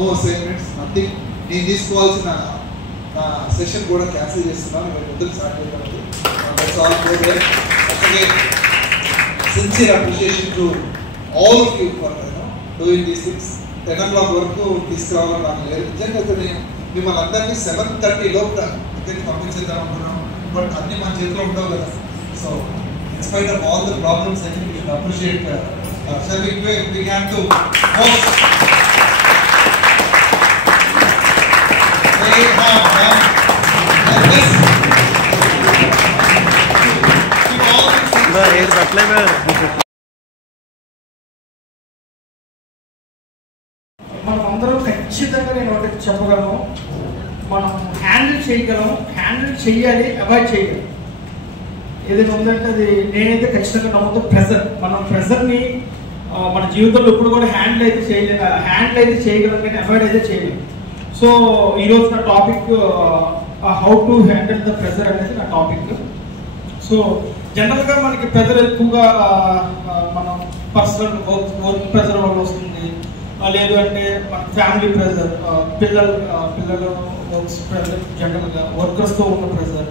No assignments nothing. నేను తీసుకోవాల్సిన నా సెషన్ కూడా క్యాన్సిల్ చేస్తున్నాను. నేను ముందుకు స్టార్ట్ చేయడానికి sincere appreciation to all of you for doing these things. 10 o'clock వరకు తీసుకురావాలని నాకు లేదు. నిజంగా నేను మిమ్మల్ని అందరినీ 7:30 లోపు ఇక్కడికి పంపించేద్దాం అనుకున్నాం. బట్ అన్నీ మన చేతిలో ఉండవు కదా. So in spite of all the problems, I think we should appreciate shall we began to host మనం అందరం ఖచ్చితంగా నేను ఒకటి చెప్పగలను, మనం హ్యాండిల్ చేయగలం, హ్యాండిల్ చేయాలి, అవాయిడ్ చేయగలం. ఏదైనా ఉందంటే అది నేనైతే ఖచ్చితంగా నమ్ముతూ మనం ప్రెజర్ని మన జీవితంలో ఇప్పుడు కూడా హ్యాండిల్ అయితే చేయగలం కానీ అవాయిడ్ అయితే చేయలేం. సో ఈరోజు నా topic how to handle the pressure అనేది నా టాపిక్. సో జనరల్గా మనకి ప్రెజర్ ఎక్కువగా మనం పర్సనల్ వర్క్ ప్రెజర్ వల్ల వస్తుంది, లేదు అంటే మన ఫ్యామిలీ ప్రెజర్, పిల్లలు వర్క్స్ ప్రెజర్, జనరల్గా వర్కర్స్తో ఉన్న ప్రెజర్.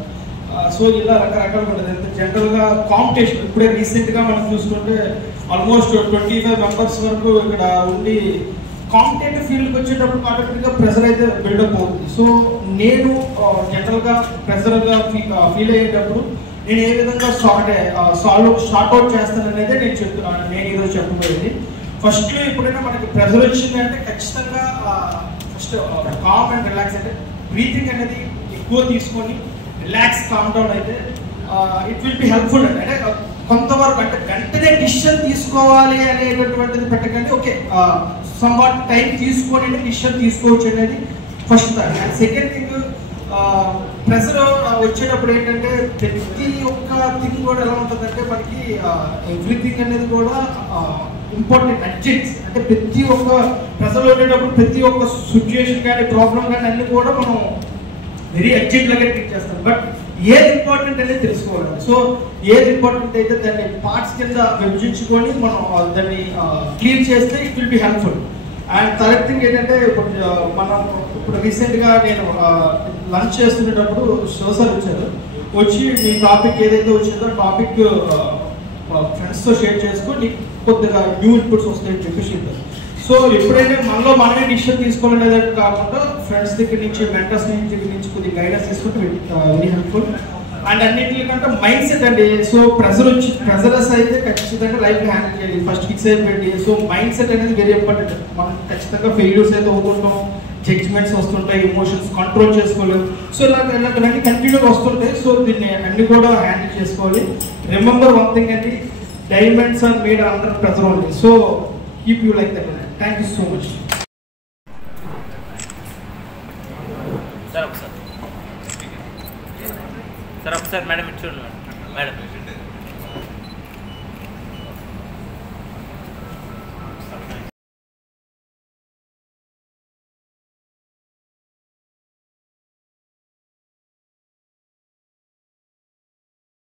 సో ఇలా రకరకాలుగా ఉంటుంది. జనరల్గా కాంపిటీషన్ ఇప్పుడే రీసెంట్గా మనం చూసుకుంటే ఆల్మోస్ట్ 25 మెంబర్స్ వరకు ఇక్కడ ఉండి కాంపిటేటివ్ ఫీల్డ్కి వచ్చేటప్పుడు ఆటోమేటిక్గా ప్రెజర్ అయితే బిల్డప్ అవుతుంది. సో నేను జనరల్గా ప్రెజర్గా ఫీల్ అయ్యేటప్పుడు నేను ఏ విధంగా షార్ట్ అవుట్ చేస్తాననేదే నేను ఈరోజు చెప్పబోయేది. ఫస్ట్ ఎప్పుడైనా మనకి ప్రెజర్ వచ్చిందంటే ఖచ్చితంగా ఫస్ట్ కామ్ అండ్ రిలాక్స్, అంటే బ్రీతింగ్ అనేది ఎక్కువ తీసుకొని రిలాక్స్ కామ్ డౌన్ అయితే ఇట్ విల్ బి హెల్ప్ఫుల్. అంటే కొంతవరకు అంటే వెంటనే డిసిషన్ తీసుకోవాలి అనేటటువంటిది పెట్టకండి. ఓకే, సమ్వాట్ టైం తీసుకొని డిసిషన్ తీసుకోవచ్చు అనేది first thing. And second thing, pressure వచ్చేటప్పుడు ఏంటంటే ప్రతి ఒక్క థింగ్ కూడా ఎలా ఉంటుందంటే మనకి ఎవ్రీథింగ్ అనేది కూడా ఇంపార్టెంట్ అర్జెంట్స్. అంటే ప్రతి ఒక్క ప్రెజర్ ఉండేటప్పుడు ప్రతి ఒక్క సిచ్యుయేషన్ కానీ ప్రాబ్లం కానీ అన్ని కూడా మనం వెరీ అర్జెంట్ లాగా ట్రీట్ చేస్తాం. బట్ ఏది ఇంపార్టెంట్ అనేది తెలుసుకోవాలి. సో ఏది ఇంపార్టెంట్ అయితే దాన్ని పార్ట్స్ కింద విభజించుకొని మనం దాన్ని క్లియర్ చేస్తే it will be helpful. And third thing ఏంటంటే ఇప్పుడు రీసెంట్గా నేను లంచ్ చేస్తున్నప్పుడు సార్ వచ్చి మీ టాపిక్ ఏదైతే వచ్చిందో టాపిక్ ఫ్రెండ్స్తో షేర్ చేసుకొని కొద్దిగా న్యూ ఇన్పుట్స్ వస్తాయని చెప్పేసి. సో ఎప్పుడైతే మనమే డిసిషన్ తీసుకోవాలనేది కాకుండా ఫ్రెండ్స్ దగ్గర నుంచి, మెంటర్స్ దగ్గర నుంచి కొద్దిగా గైడెన్స్ తీసుకుంటే వెరీ హెల్ప్ఫుల్. అండ్ అన్నింటికంటే మైండ్ సెట్ అండి. సో ప్రెజరస్ అయితే ఖచ్చితంగా లైఫ్ హ్యాండిల్ చేయాలి, ఫస్ట్ ఫిక్స్ అయిపోయింది. సో మైండ్ సెట్ అనేది వెరీ ఇంపార్టెంట్. మనం ఖచ్చితంగా ఫెయిల్యూర్స్ అయితే అవుతుంటాం, జడ్జ్మెంట్స్ వస్తుంటాయి, ఎమోషన్స్ కంట్రోల్ చేసుకోలేము. సో ఇలాంటివన్నీ కంటిన్యూగా వస్తుంటాయి. సో దీన్ని అన్ని కూడా హ్యాండిల్ చేసుకోవాలి. రిమెంబర్ వన్ థింగ్ అండి, diamonds are made under pressure only. So keep you like that. Thank you so much. Sir ఒకసారి మేడం ఇటు చూడండి మేడం.